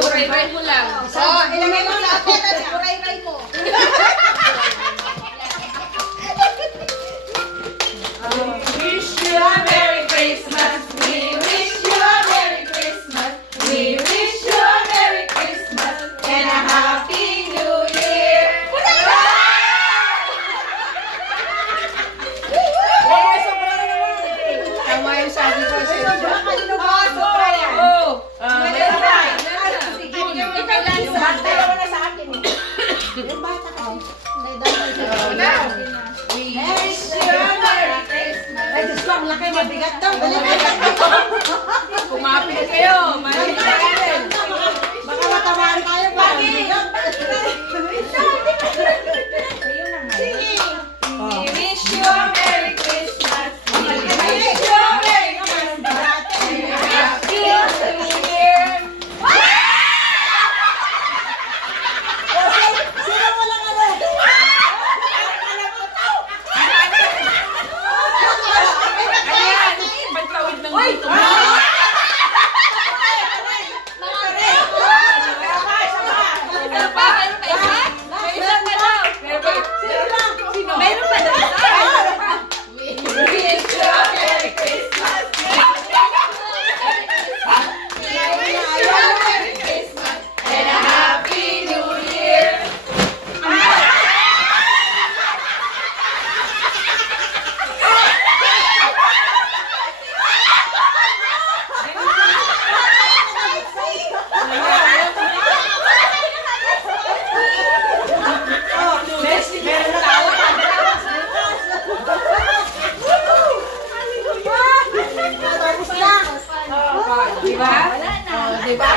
Uray-uray mo lang. Ilagay mo sa akin. Uray-uray mo. Wish you a Merry Christmas. We wish you a Merry Christmas. We wish you a Merry Christmas and a Happy New Year. Tama yung sabi ko. Yung bata kasi. We wish you a Merry Christmas. Ay, Diyos ko, ang laki, mabigat daw. Kumapit kayo. Baka matamaan tayo pa. We wish you a Merry Christmas. We wish you a Merry Christmas and a Happy New Year. Sino mo lang ano? Ayan, pagtawid ng dito. Meron pa daw isa? We wish you a Merry Christmas. We wish you a Merry Christmas and a Happy New Year. Meron na tawa. Tapos na. Diba? Diba?